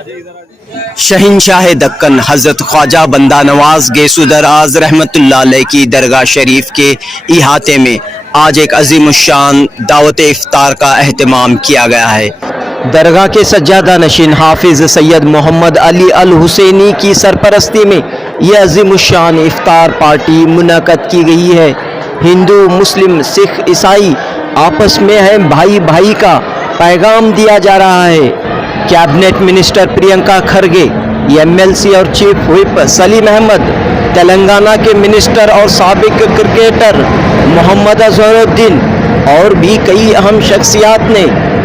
शहंशाह दक्कन हज़रत ख्वाजा बंदा नवाज गेसु दराज रहमतुल्लाह अलैह की दरगाह शरीफ के इहाते में आज एक अजीमुश्शान दावत इफ्तार का एहतमाम किया गया है। दरगाह के सज्जादा नशीन हाफिज सैयद मोहम्मद अली अल हुसैनी की सरपरस्ती में यह अजीमुश्शान इफ्तार पार्टी मुनक़द की गई है। हिंदू मुस्लिम सिख ईसाई आपस में है भाई भाई का पैगाम दिया जा रहा है। Cabinet minister Priyanka Kharge, MLC और चीफ व्हिप सलीम अहमद, तेलंगाना के मिनिस्टर और साबिक क्रिकेटर मोहम्मद अजहरुद्दीन और भी कई अहम शख्सियात ने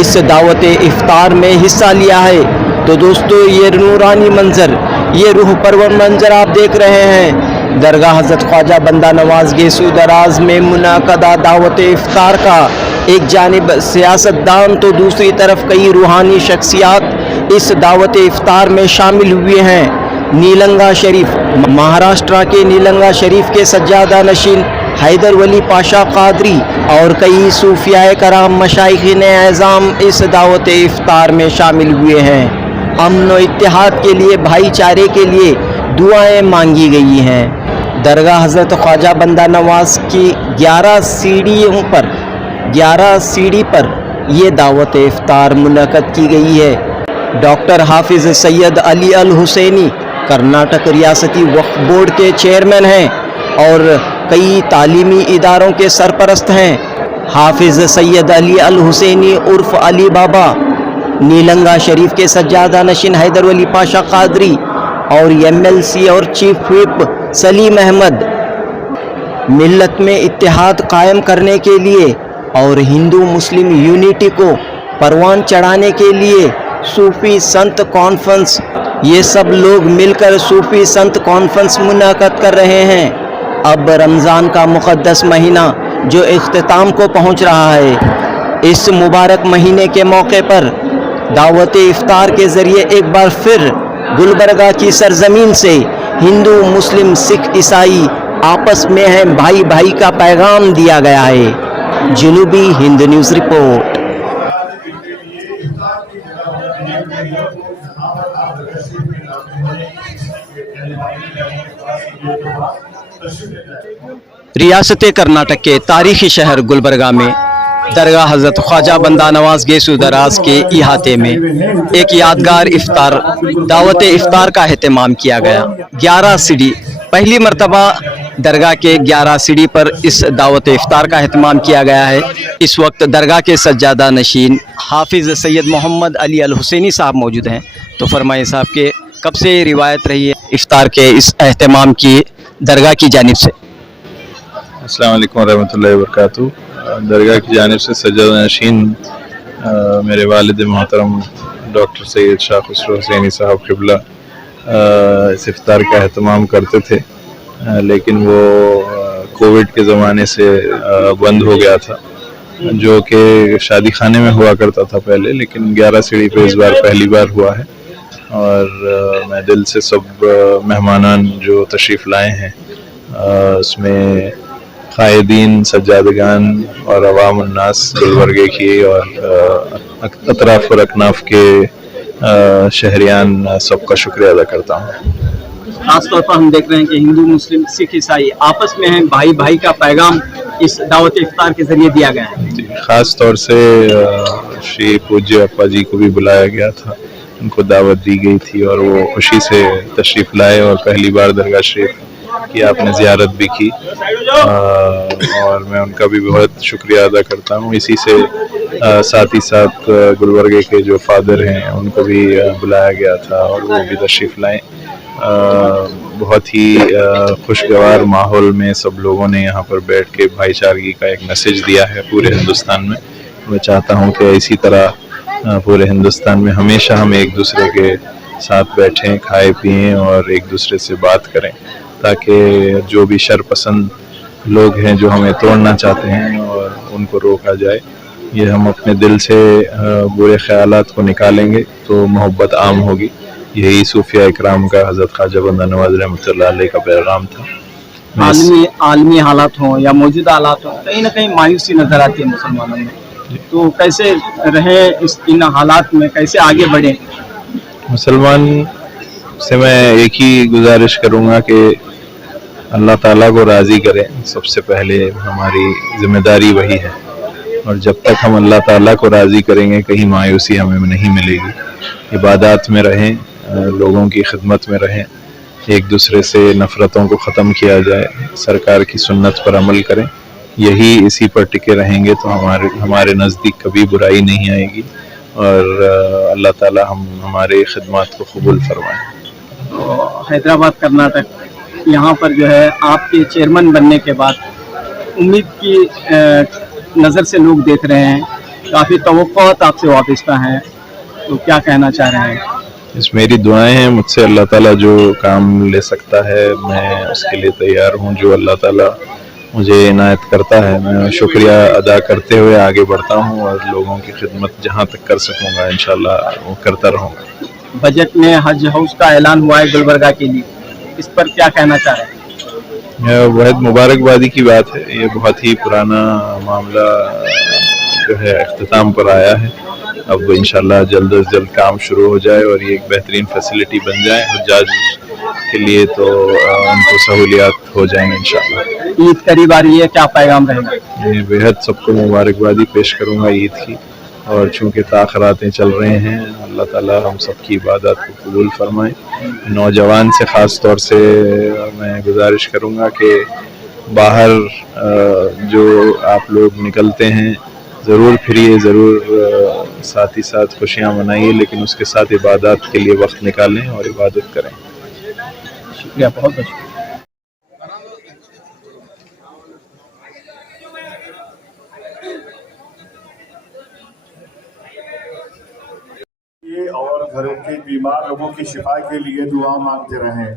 इस दावत इफ्तार में हिस्सा लिया है। तो दोस्तों, ये नूरानी मंजर, ये रूह परवर मंजर आप देख रहे हैं दरगाह हज़रत ख्वाजा बंदा नवाज गेसु दराज में मुनक़दा दावत इफ्तार का। एक जानिब सियासतदान तो दूसरी तरफ कई रूहानी शख्सियात इस दावत इफ्तार में शामिल हुए हैं। नीलंगा शरीफ, महाराष्ट्र के नीलंगा शरीफ के सज्जादा नशीन हैदर वली पाशा कादरी और कई सूफियाए कराम मशाइखीन एज़ाम इस दावत इफ्तार में शामिल हुए हैं। अमन व इत्तेहाद के लिए, भाईचारे के लिए दुआएं मांगी गई हैं। दरगाह हज़रत ख्वाजा बंदा नवाज की 11 सीढ़ी पर ये दावत इफ्तार मुनक़द की गई है। डॉक्टर हाफिज सैयद अली अल हुसैनी कर्नाटक रियासती वक्फ बोर्ड के चेयरमैन हैं और कई तालीमी इदारों के सरपरस्त हैं। हाफिज सैयद अली अल हुसैनी उर्फ अली बाबा, नीलंगा शरीफ के सज्जादा नशीन हैदर वली पाशा कादरी और एमएलसी और चीफ व्हिप सलीम अहमद मिल्लत में इत्तेहाद कायम करने के लिए और हिंदू मुस्लिम यूनिटी को परवान चढ़ाने के लिए सूफ़ी संत कॉन्फ्रेंस, ये सब लोग मिलकर सूफ़ी संत कॉन्फ्रेंस मुनक़द कर रहे हैं। अब रमज़ान का मुक़द्दस महीना जो इख्तिताम को पहुंच रहा है, इस मुबारक महीने के मौके पर दावत इफ्तार के ज़रिए एक बार फिर गुलबर्गा की सरजमीन से हिंदू मुस्लिम सिख ईसाई आपस में है भाई भाई का पैगाम दिया गया है। जनूबी हिंद न्यूज़ रिपोर्ट। रियासत कर्नाटक के तारीखी शहर गुलबर्गा में दरगाह हज़रत ख्वाजा बंदा नवाज गेसु दराज के इहाते में एक यादगार दावत इफ्तार का एहतमाम किया गया। 11 सीढ़ी, पहली मरतबा दरगाह के 11 सीढ़ी पर इस दावत इफ्तार का एहतमाम किया गया है। इस वक्त दरगाह के सज्जादा नशीन हाफिज़ सैयद मोहम्मद अली अल हुसैनी साहब मौजूद हैं। तो फरमाइए साहब के कब से रिवायत रही है इफ्तार के इस एहतमाम की दरगाह की जानिब से? अस्सलाम वालेकुम रहमतुल्लाहि व बरकातहू। दरगाह की जानिब से सज्जादा नशीन मेरे वालिद मोहतरम डॉक्टर सैयद शाह खुसरो हुसैनी साहब क़िबला इस इफ्तार का एहतमाम करते थे, लेकिन वो कोविड के ज़माने से बंद हो गया था, जो कि शादी खाने में हुआ करता था पहले, लेकिन 11 सीढ़ी पे इस बार पहली बार हुआ है। और मैं दिल से सब मेहमानान जो तशरीफ़ लाए हैं उसमें क़ायदीन, सज्जादगान और अवाम उन्नास गुलबर्गे की और अतराफ़ और अकनाफ़ के शहरियान सबका शुक्रिया अदा करता हूँ। खास तौर पर हम देख रहे हैं कि हिंदू मुस्लिम सिख ईसाई आपस में हैं भाई भाई का पैगाम इस दावत इफ्तार के जरिए दिया गया है। खास तौर से श्री पूज्य अप्पा जी को भी बुलाया गया था, उनको दावत दी गई थी और वो खुशी से तशरीफ़ लाए और पहली बार दरगाह शरीफ की आपने ज़ियारत भी की और मैं उनका भी बहुत शुक्रिया अदा करता हूँ। इसी से साथ ही साथ गुलबर्गे के जो फादर हैं उनको भी बुलाया गया था और वो भी तशरीफ़ लाए। बहुत ही खुशगवार माहौल में सब लोगों ने यहाँ पर बैठ के भाईचारगी का एक मैसेज दिया है पूरे हिंदुस्तान में। मैं चाहता हूँ कि इसी तरह पूरे हिंदुस्तान में हमेशा हम एक दूसरे के साथ बैठें, खाएं पिएं और एक दूसरे से बात करें, ताकि जो भी शरपसंद लोग हैं जो हमें तोड़ना चाहते हैं और उनको रोका जाए। ये हम अपने दिल से बुरे ख्यालात को निकालेंगे तो मोहब्बत आम होगी। यही सूफिया इकराम का हज़रत ख्वाजा बंदा नवाज रहमतुल्लाह अलैह का पैगाम था। आलमी हालात हों या मौजूदा हालात हों, कहीं ना कहीं मायूसी नज़र आती है मुसलमानों में, तो कैसे रहे इन हालात में, कैसे आगे बढ़े? मुसलमान से मैं एक ही गुजारिश करूँगा कि अल्लाह ताला को राज़ी करें, सबसे पहले हमारी ज़िम्मेदारी वही है। और जब तक हम अल्लाह ताला को राज़ी करेंगे कहीं मायूसी हमें नहीं मिलेगी। इबादत में रहें, लोगों की खिदमत में रहें, एक दूसरे से नफ़रतों को ख़त्म किया जाए, सरकार की सुन्नत पर अमल करें। यही इसी पर टिके रहेंगे तो हमारे नज़दीक कभी बुराई नहीं आएगी और अल्लाह ताला हमारे खिदमत को कबूल फरमाए। तो हैदराबाद कर्नाटक यहाँ पर जो है आपके चेयरमैन बनने के बाद उम्मीद की नज़र से लोग देख रहे हैं, काफ़ी तवक्कुआत आपसे वाबस्ता हैं, तो क्या कहना चाह रहे हैं? इस मेरी दुआएं हैं, मुझसे अल्लाह ताला जो काम ले सकता है मैं उसके लिए तैयार हूँ। जो अल्लाह ताला मुझे इनायत करता है मैं शुक्रिया अदा करते हुए आगे बढ़ता हूँ और लोगों की खिदमत जहाँ तक कर सकूँगा इंशाल्लाह वो करता रहूँगा। बजट में हज हाउस का ऐलान हुआ है गुलबर्गा के लिए, इस पर क्या कहना चाह रहे हैं? यह बहुत मुबारकबादी की बात है। ये बहुत ही पुराना मामला जो है इख्तिताम पर आया है। अब इंशाल्लाह जल्द से जल्द काम शुरू हो जाए और ये एक बेहतरीन फैसिलिटी बन जाए हुज्जाज के लिए, तो उनको सहूलियात हो जाएंगे इंशाल्लाह। ईद करीब आ रही है, क्या पैगाम रहेगा? मैं बेहद सबको मुबारकबादी पेश करूँगा ईद की, और चूँकि ताख़रातें चल रहे हैं अल्लाह ताला हम सब की इबादत को कबूल फरमाए। नौजवान से ख़ास तौर से मैं गुजारिश करूँगा कि बाहर जो आप लोग निकलते हैं ज़रूर फिरिए, ज़रूर साथ ही साथ खुशियाँ मनाइए, लेकिन उसके साथ इबादत के लिए वक्त निकालें और इबादत करें। शुक्रिया, बहुत बहुत शुक्रिया। और घर के बीमार लोगों की शिफा के लिए दुआ मांगते रहें।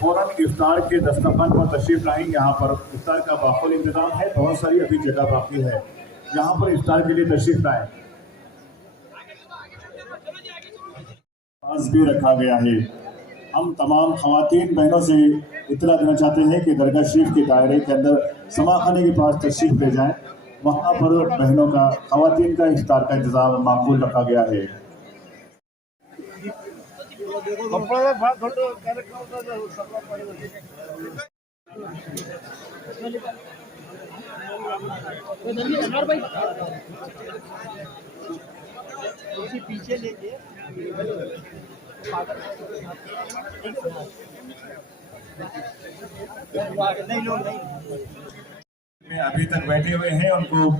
फौरन इफ्तार के दस्तरखान पर तशरीफ लाएं। यहाँ पर इफ्तार का बाखुल इंतजाम है, बहुत सारी अभी जगह बाकी है, यहाँ पर इफ्तार के लिए तशरीफ लाएं। पास भी रखा गया है। हम तमाम खवातीन बहनों से इत्तला देना चाहते हैं कि दरगाह शरीफ के दायरे के अंदर समाखाने के पास तशरीफ ले जाएं, वहाँ पर बहनों का खवातीन का इफ्तार का इंतजाम माकूल रखा गया है। पीछे लेके अभी तक बैठे हुए हैं उनको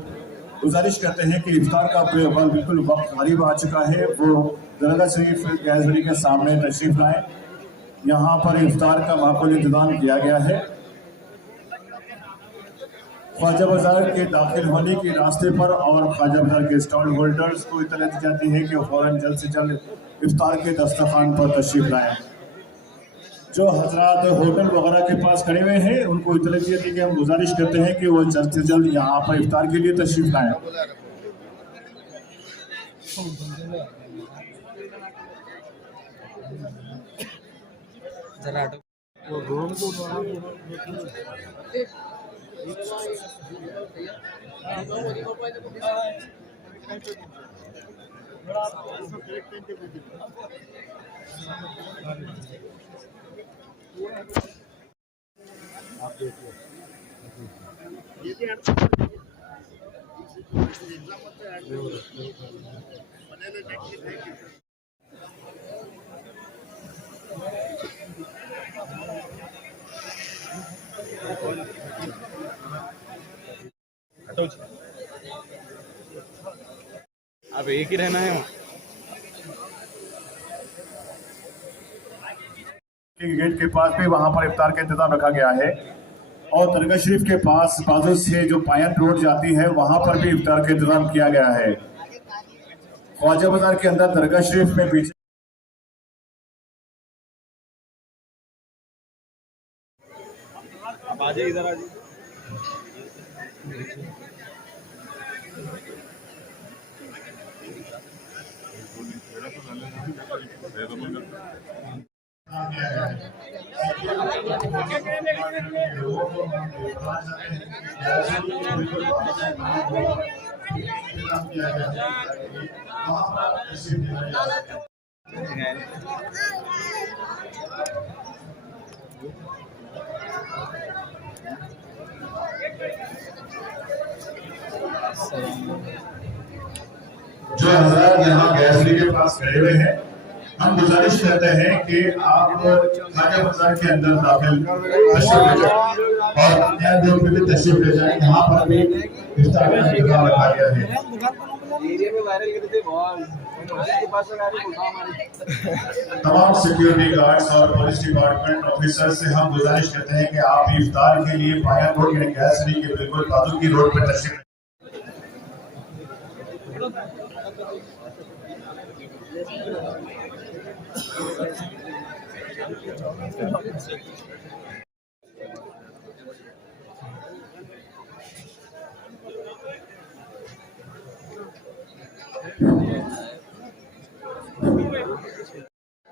गुजारिश करते हैं कि इफ्तार का बिल्कुल वक्त करीब आ चुका है, वो दरगाह शरीफ गैसबरी के सामने तशरीफ लाएं। यहाँ पर इफ्तार का माकूल इंतजाम किया गया है। ख्वाजा बाजार के दाखिल होने के रास्ते पर और ख्वाजा बाजार के स्टॉल होल्डर्स को इत्तला दी जाती है कि फौरन जल्द से जल्द इफ्तार के दस्तरखान पर तशरीफ लाएं। जो हजरात होटल वगैरह के पास खड़े हुए हैं उनको इत्तला दी जाती है कि हम गुजारिश करते हैं कि वो जल्द से जल्द यहाँ पर इफ्तार के लिए तशरीफ लाएं। अब एक ही रहना है वहाँ। गेट के पास भी वहां पर इफ्तार का इंतजाम रखा गया है और दरगाह शरीफ के पास बाजू से जो पायन रोड जाती है वहां पर भी इफ्तार का इंतजाम किया गया है। ख्वाजा बाजार के अंदर दरगाह शरीफ में पीछे आप आ जाइए इधर आ जाइए। जो हजरात यहाँ गैसरी के पास खड़े हुए हैं, हम गुजारिश करते हैं कि आप खाजा बाजार के अंदर दाखिल तशरीफ ले जाएं और नया रोड पे भी तशरीफ ले जाएं। यहाँ पर भी इफ्तार का इंतजाम रखा गया है। तमाम सिक्योरिटी गार्ड्स और पुलिस डिपार्टमेंट ऑफिसर से हम गुजारिश करते हैं कि आप इफ्तार के लिए पाया रोड यानी गैसरी के बिल्कुल बाजू की रोड पर तशरीफ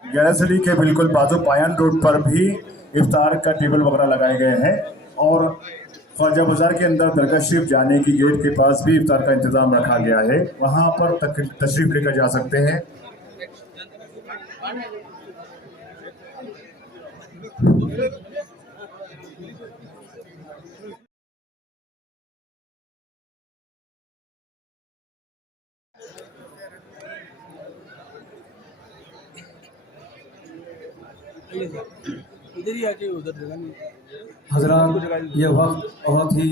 गैसरी के बिल्कुल बाजू पायन रोड पर भी इफ्तार का टेबल वगैरह लगाए गए हैं और ख्वाजा बाजार के अंदर दरगाह शरीफ जाने की गेट के पास भी इफ्तार का इंतजाम रखा गया है। वहां पर तशरीफ लेकर जा सकते हैं। इधर ही आके उधर जगह नहीं। हज़रात, ये वक्त बहुत ही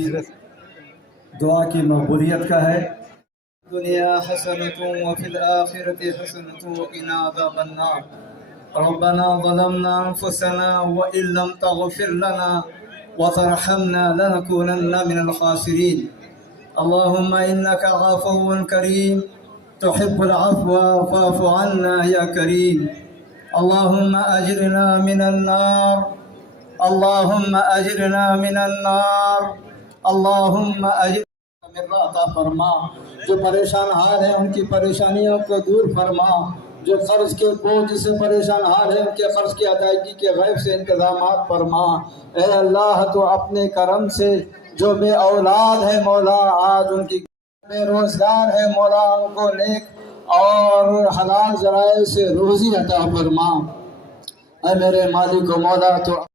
दुआ की मकबूलियत का है। दुनिया हसनतुन व फिल आखिरति हसनतुन व क़िना अज़ाबन्नार। रब्बना ज़लमना अनफुसना व इल्लम तग़फिर लना व तरहमना लनकूनन्ना मिनल ख़ासिरीन। अल्लाहुम्मा इन्नका अफ़ुव्वुन करीम तुहिब्बुल अफ़्वा फ़अफ़ु अन्ना या करीम। अल्लाहुम्मा अजिरना मिनन नार, अल्लाहुम्मा अजिरना मिनन नार, अल्लाहुम्मा अजिरना अता फरमा। जो परेशान हाल हैं उनकी परेशानियों को दूर फरमा। जो कर्ज के बोझ से परेशान हाल है उनके कर्ज की अदायगी के गैब से इंतजामात फरमा। ए अल्लाह, तो अपने करम से जो बे औलाद है मौला, आज उनकी बेरोजगार है मौला, उनको नेक और हलाल जराए से रोजी अता फरमा। ऐ मेरे मालिक मौला, तो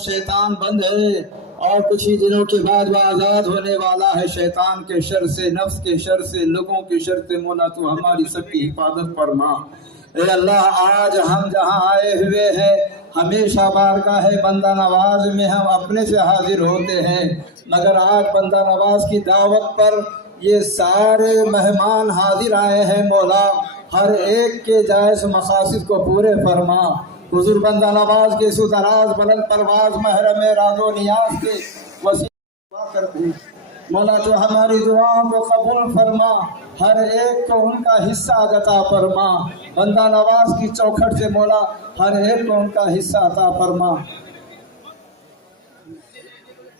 शैतान बंद है और कुछ ही दिनों के बाद वह आज़ाद होने वाला है शैतान के शर से, नफ्स के शर से, लोगों के शर से। मौला तो हमारी सबकी हिफाजत फरमा। ए अल्लाह, आज हम जहाँ आए हुए हैं हमेशा बारगाह है बंदा नवाज में हम अपने से हाजिर होते हैं, मगर आज बंदा नवाज की दावत पर ये सारे मेहमान हाजिर आए हैं मौला। हर एक के जायज़ मकासद को पूरे फरमा। हुजूर बंदा नवाज के सुदराज बुलंद परवाज महरम राज़ो नियाज के वसीला करते मौला, तो हमारी दुआओं को कबूल फरमा। हर एक को उनका हिस्सा अता फरमा। बंदा नवाज की चौखट से मौला हर एक को उनका हिस्सा अता फरमा।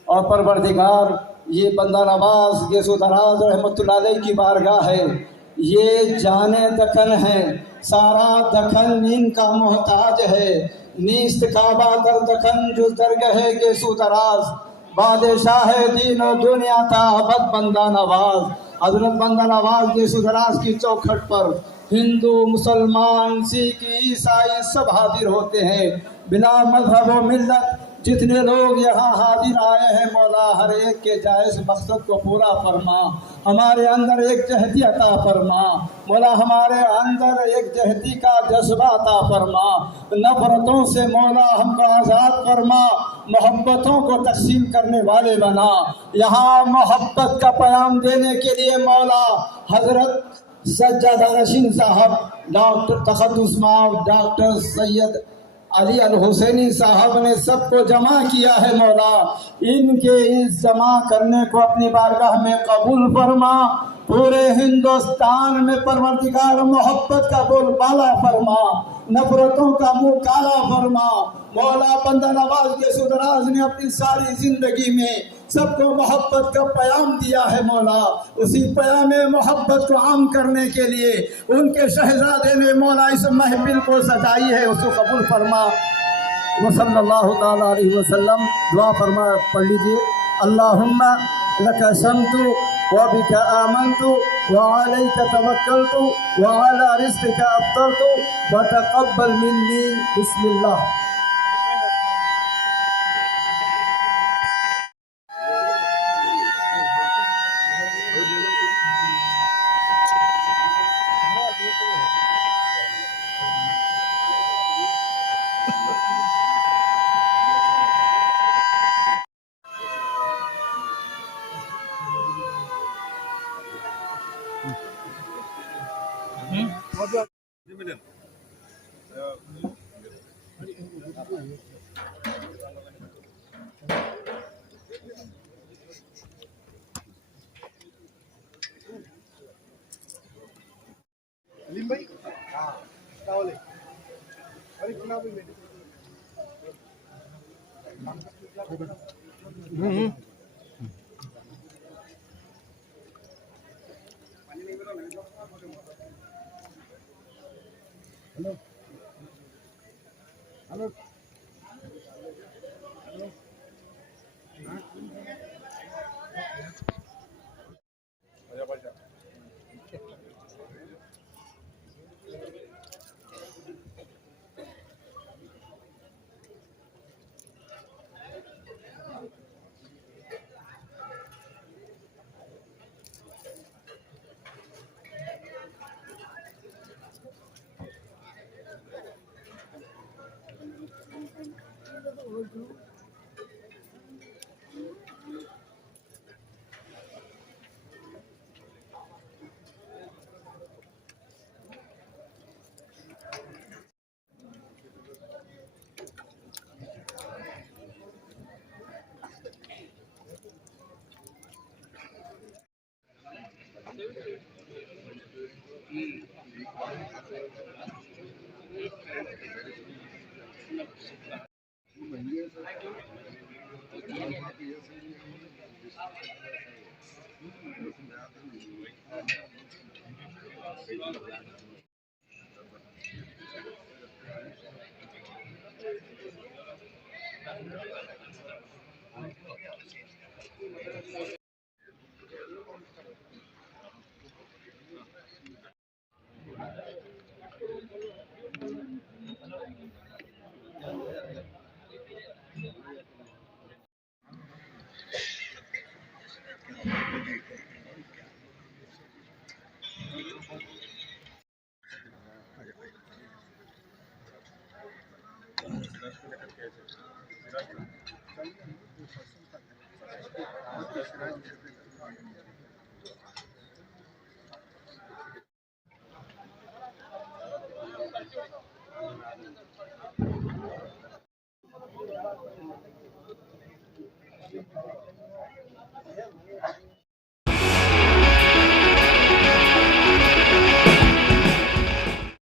और परवरदिगार, ये बंदा नवाज ये सुदराज रहमतुल्लाह अलैह की बारगाह है, ये जाने दखन है, सारा दखन इनका मोहताज है। नीस्त काबा दर दखन जो दरगह के सुदराज, बादशाह दीन और दुनिया था अबद बंदा नवाज। हजरत बंदा नवाज के सुदराज की चौखट पर हिंदू, मुसलमान, सिख, ईसाई सब हाजिर होते हैं, बिना मजहब व मिल्लत। जितने लोग यहाँ हाजिर आए हैं मौला, हर एक के जायज़ मकसद को पूरा फरमा। हमारे अंदर एक जहदी अता फरमा मौला, हमारे अंदर एक जहदी का जज्बा अता फरमा। नफरतों से मौला हमको आज़ाद फरमा, मोहब्बतों को तकसीम करने वाले बना। यहाँ मोहब्बत का पैगाम देने के लिए मौला हजरत सज्जादा रशीद साहब, डॉक्टर तखद्दुस माफ डॉक्टर सैयद अली अल हुसैनी साहब ने सबको जमा किया है मौला। इनके इस जमा करने को अपनी बारगाह में कबूल फरमा। पूरे हिंदुस्तान में परवरदिगार मोहब्बत का बोलबाला फरमा। नफरतों का मुंह काला फरमा। मौला बंदा नवाज गैसुदराज ने अपनी सारी जिंदगी में सबको मोहब्बत का पैगाम दिया है मौला। उसी पैगाम मोहब्बत को आम करने के लिए उनके शहजादे ने मौला इस महफिल को सजाई है, उसको कबूल फरमा। वसल्लल्लाहु ताला अलैहि वसल्लम। दुआ फरमा पढ़ लीजिए। अल्लाहुम्मा लका समतु व बिका आमनतु व अलैका तवक्कलतु व अला रिज़्क़िका अफ्तरतु व तक़ब्बल मिन्नी बिस्मिल्लाह।